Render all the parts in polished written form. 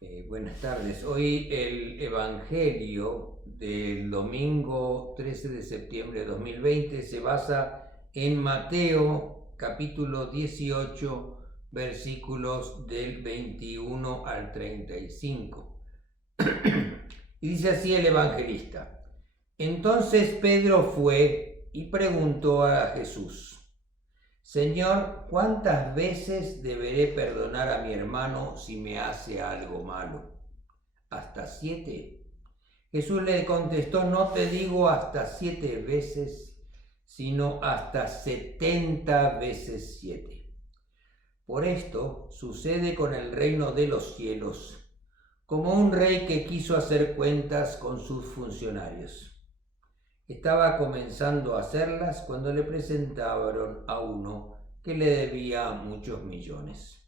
Buenas tardes. Hoy el Evangelio del domingo 13 de septiembre de 2020 se basa en Mateo capítulo 18 versículos del 21 al 35. Y dice así el evangelista: Entonces Pedro fue y preguntó a Jesús: Señor, ¿cuántas veces deberé perdonar a mi hermano si me hace algo malo? ¿Hasta 7? Jesús le contestó: No te digo hasta 7 veces, sino hasta 70 veces 7. Por esto sucede con el reino de los cielos, como un rey que quiso hacer cuentas con sus funcionarios. Estaba comenzando a hacerlas cuando le presentaron a uno que le debía muchos millones.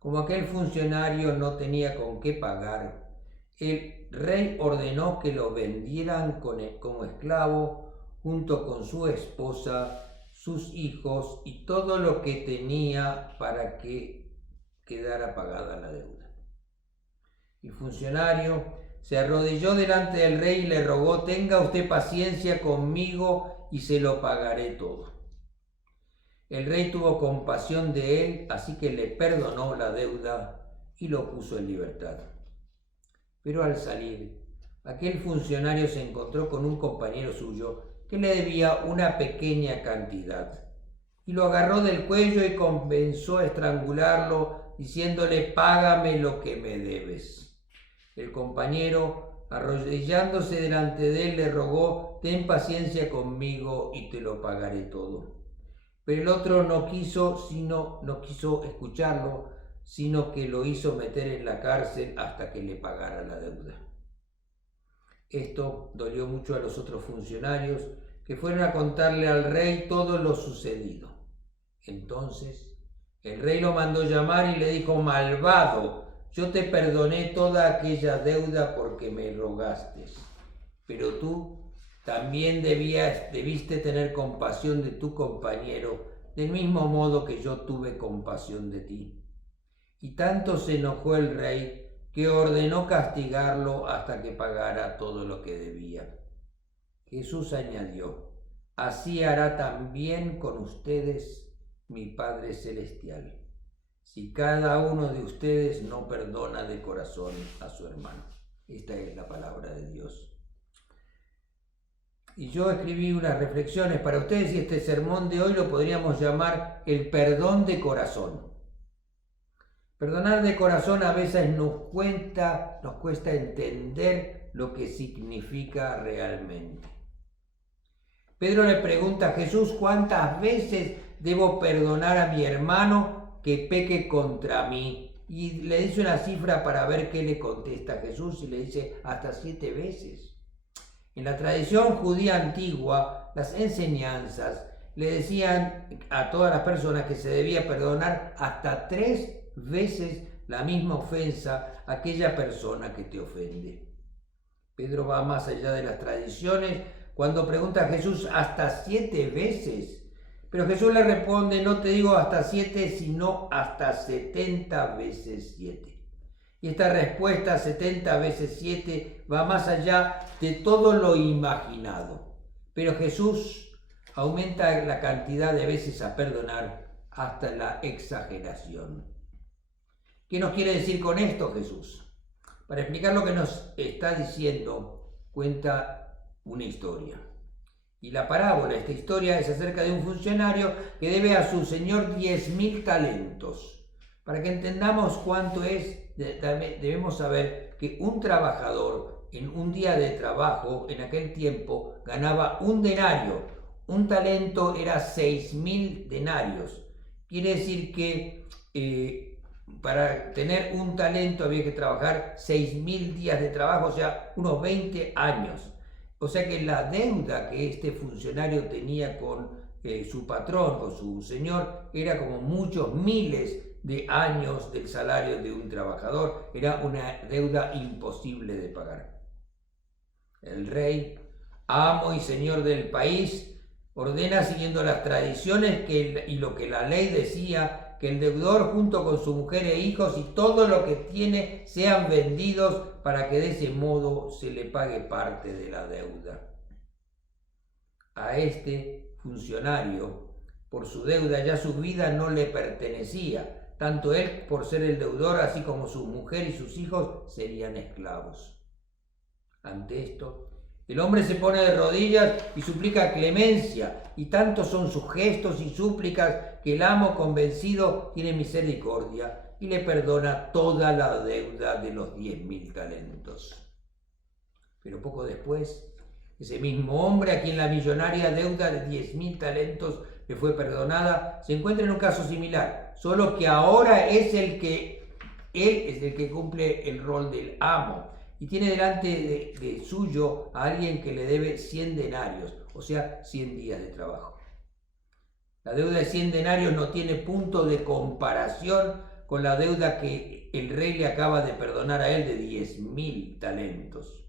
Como aquel funcionario no tenía con qué pagar, el rey ordenó que lo vendieran como esclavo junto con su esposa, sus hijos y todo lo que tenía para que quedara pagada la deuda. El funcionario se arrodilló delante del rey y le rogó: Tenga usted paciencia conmigo y se lo pagaré todo. El rey tuvo compasión de él, así que le perdonó la deuda y lo puso en libertad. Pero al salir, aquel funcionario se encontró con un compañero suyo que le debía una pequeña cantidad y lo agarró del cuello y comenzó a estrangularlo, diciéndole: Págame lo que me debes. El compañero, arrodillándose delante de él, le rogó: Ten paciencia conmigo y te lo pagaré todo. Pero el otro no quiso escucharlo, sino que lo hizo meter en la cárcel hasta que le pagara la deuda. Esto dolió mucho a los otros funcionarios, que fueron a contarle al rey todo lo sucedido. Entonces el rey lo mandó llamar y le dijo: Malvado, yo te perdoné toda aquella deuda porque me rogaste, pero tú también debiste tener compasión de tu compañero, del mismo modo que yo tuve compasión de ti. Y tanto se enojó el rey que ordenó castigarlo hasta que pagara todo lo que debía. Jesús añadió: Así hará también con ustedes mi Padre Celestial, si cada uno de ustedes no perdona de corazón a su hermano. Esta es la palabra de Dios. Y yo escribí unas reflexiones para ustedes y este sermón de hoy lo podríamos llamar el perdón de corazón. Perdonar de corazón a veces nos cuesta entender lo que significa realmente. Pedro le pregunta a Jesús: ¿Cuántas veces debo perdonar a mi hermano que peque contra mí? Y le dice una cifra para ver qué le contesta Jesús y le dice: hasta 7 veces. En la tradición judía antigua, las enseñanzas le decían a todas las personas que se debía perdonar hasta 3 veces la misma ofensa a aquella persona que te ofende. Pedro va más allá de las tradiciones cuando pregunta a Jesús: ¿hasta 7 veces? Pero Jesús le responde: No te digo hasta 7, sino hasta 70 veces 7. Y esta respuesta, 70 veces 7, va más allá de todo lo imaginado. Pero Jesús aumenta la cantidad de veces a perdonar hasta la exageración. ¿Qué nos quiere decir con esto Jesús? Para explicar lo que nos está diciendo, cuenta una historia. Y la parábola, esta historia, es acerca de un funcionario que debe a su señor 10.000 talentos. Para que entendamos cuánto es, debemos saber que un trabajador en un día de trabajo en aquel tiempo ganaba 1 denario. Un talento era 6.000 denarios. Quiere decir que para tener un talento había que trabajar 6.000 días de trabajo, o sea, unos 20 años. O sea que la deuda que este funcionario tenía con su patrón, con su señor, era como muchos miles de años del salario de un trabajador. Era una deuda imposible de pagar. El rey, amo y señor del país, ordena, siguiendo las tradiciones y lo que la ley decía, que el deudor junto con su mujer e hijos y todo lo que tiene sean vendidos para que de ese modo se le pague parte de la deuda. A este funcionario, por su deuda ya su vida no le pertenecía, tanto él por ser el deudor así como su mujer y sus hijos serían esclavos. Ante esto, el hombre se pone de rodillas y suplica clemencia, y tantos son sus gestos y súplicas que el amo convencido tiene misericordia y le perdona toda la deuda de los 10.000 talentos. Pero poco después, ese mismo hombre a quien la millonaria deuda de 10.000 talentos le fue perdonada, se encuentra en un caso similar, solo que ahora él es el que cumple el rol del amo y tiene delante de suyo a alguien que le debe 100 denarios, o sea, 100 días de trabajo. La deuda de 100 denarios no tiene punto de comparación con la deuda que el rey le acaba de perdonar a él de 10.000 talentos.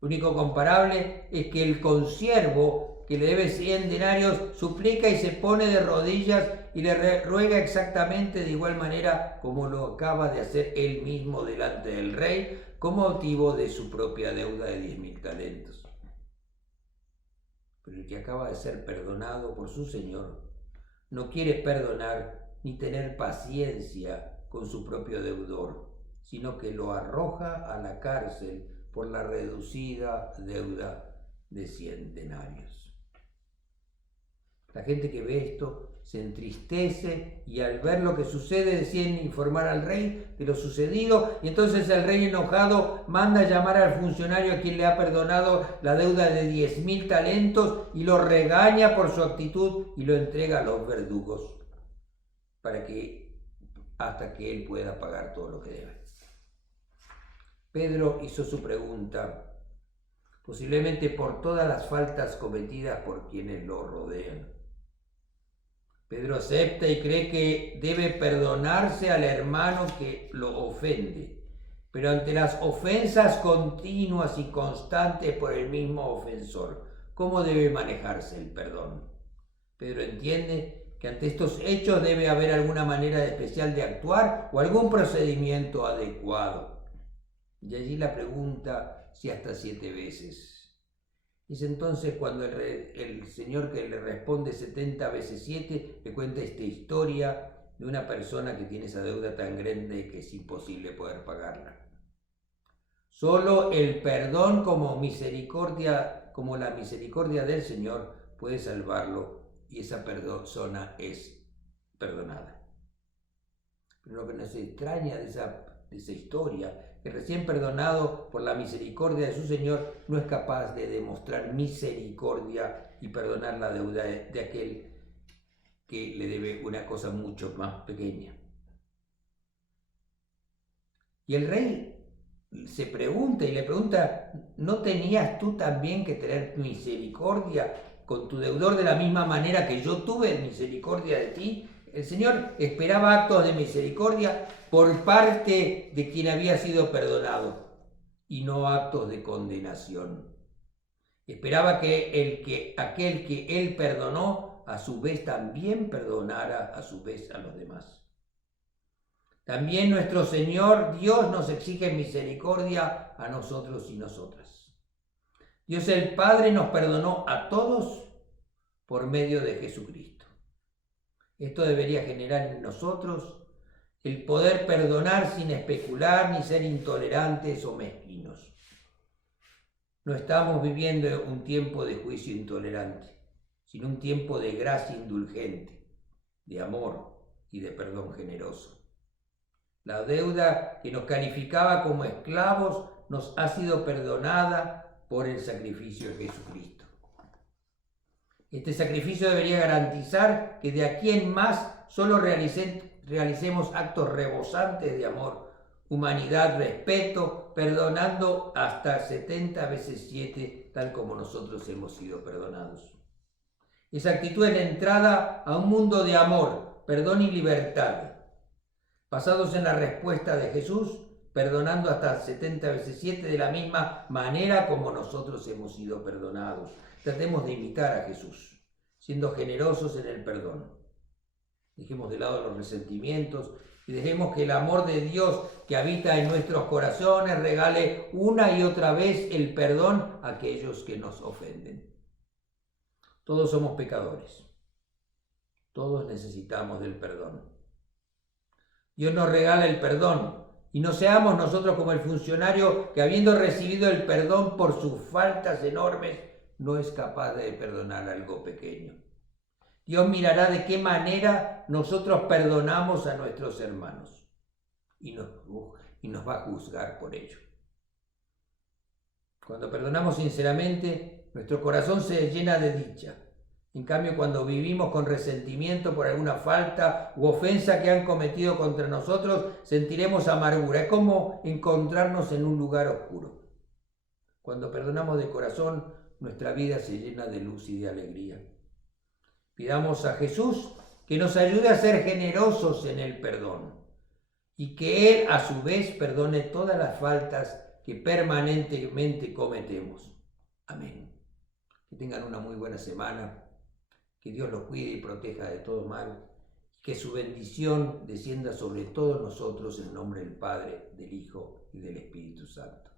Lo único comparable es que el consiervo que le debe 100 denarios suplica y se pone de rodillas y le ruega exactamente de igual manera como lo acaba de hacer él mismo delante del rey, con motivo de su propia deuda de 10.000 talentos. Pero el que acaba de ser perdonado por su Señor no quiere perdonar ni tener paciencia con su propio deudor, sino que lo arroja a la cárcel por la reducida deuda de 100 denarios. La gente que ve esto se entristece y al ver lo que sucede deciden informar al rey de lo sucedido, y entonces el rey enojado manda llamar al funcionario a quien le ha perdonado la deuda de 10.000 talentos y lo regaña por su actitud y lo entrega a los verdugos hasta que él pueda pagar todo lo que debe. Pedro hizo su pregunta, posiblemente por todas las faltas cometidas por quienes lo rodean. Pedro acepta y cree que debe perdonarse al hermano que lo ofende, pero ante las ofensas continuas y constantes por el mismo ofensor, ¿cómo debe manejarse el perdón? Pedro entiende que ante estos hechos debe haber alguna manera especial de actuar o algún procedimiento adecuado. Y allí la pregunta si hasta 7 veces. Es entonces cuando el Señor, que le responde 70 veces 7, le cuenta esta historia de una persona que tiene esa deuda tan grande que es imposible poder pagarla. Solo el perdón como la misericordia del Señor puede salvarlo, y esa persona es perdonada. Pero lo que nos extraña de esa historia, que recién perdonado por la misericordia de su Señor, no es capaz de demostrar misericordia y perdonar la deuda de aquel que le debe una cosa mucho más pequeña. Y el rey se pregunta y le pregunta, ¿no tenías tú también que tener misericordia con tu deudor de la misma manera que yo tuve misericordia de ti? El Señor esperaba actos de misericordia por parte de quien había sido perdonado y no actos de condenación. Esperaba que aquel que él perdonó a su vez también perdonara a su vez a los demás. También nuestro Señor Dios nos exige misericordia a nosotros y nosotras. Dios el Padre nos perdonó a todos por medio de Jesucristo. Esto debería generar en nosotros el poder perdonar sin especular ni ser intolerantes o mezquinos. No estamos viviendo un tiempo de juicio intolerante, sino un tiempo de gracia indulgente, de amor y de perdón generoso. La deuda que nos calificaba como esclavos nos ha sido perdonada por el sacrificio de Jesucristo. Este sacrificio debería garantizar que de aquí en más solo realicemos actos rebosantes de amor, humanidad, respeto, perdonando hasta 70 veces 7, tal como nosotros hemos sido perdonados. Esa actitud es la entrada a un mundo de amor, perdón y libertad, basados en la respuesta de Jesús, perdonando hasta 70 veces 7 de la misma manera como nosotros hemos sido perdonados. Tratemos de imitar a Jesús, siendo generosos en el perdón. Dejemos de lado los resentimientos y dejemos que el amor de Dios que habita en nuestros corazones regale una y otra vez el perdón a aquellos que nos ofenden. Todos somos pecadores. Todos necesitamos del perdón. Dios nos regala el perdón y no seamos nosotros como el funcionario que, habiendo recibido el perdón por sus faltas enormes, no es capaz de perdonar algo pequeño. Dios mirará de qué manera nosotros perdonamos a nuestros hermanos y nos va a juzgar por ello. Cuando perdonamos sinceramente, nuestro corazón se llena de dicha. En cambio, cuando vivimos con resentimiento por alguna falta u ofensa que han cometido contra nosotros, sentiremos amargura. Es como encontrarnos en un lugar oscuro. Cuando perdonamos de corazón, nuestra vida se llena de luz y de alegría. Pidamos a Jesús que nos ayude a ser generosos en el perdón y que Él a su vez perdone todas las faltas que permanentemente cometemos. Amén. Que tengan una muy buena semana. Que Dios los cuide y proteja de todo mal, que su bendición descienda sobre todos nosotros en nombre del Padre, del Hijo y del Espíritu Santo.